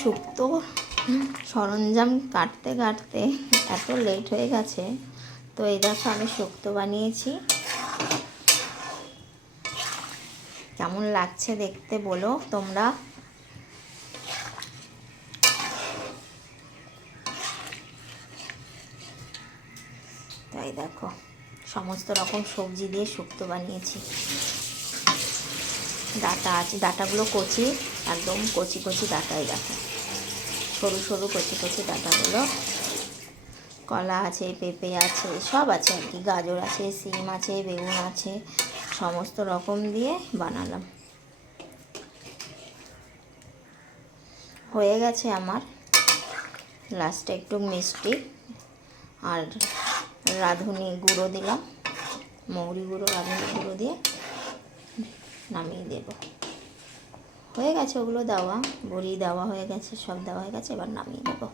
শুক্তো সরঞ্জাম কাটতে কাটতে এত লেট হয়ে গেছে। তো এই দেখো আমি শুক্তো বানিয়েছি। কেমন লাগছে দেখতে বলো তোমরা। তাই দেখো সমস্ত রকম সবজি দিয়ে শুক্তো বানিয়েছি। ডাঁটা আছে, ডাঁটাগুলো কচি, একদম কচি কচি ডাঁটাই দেখো, সরু সরু কচি কচি ডাঁটাগুলো। কলা আছে, পেঁপে আছে, সব আছে আর কি, গাজর আছে, সিম আছে, বেগুন আছে, সমস্ত রকম দিয়ে বানালাম। হয়ে গেছে আমার। লাস্টে একটু মিষ্টি আর রাঁধুনি গুঁড়ো দিলাম, মৌরি গুঁড়ো, রাঁধুনি গুঁড়ো দিয়ে নামিয়ে দেব। হয়ে গেছে ওগুলো দেওয়া, বড়ি দেওয়া হয়ে গেছে, সব দেওয়া হয়ে গেছে, এবার নামিয়ে দেবো।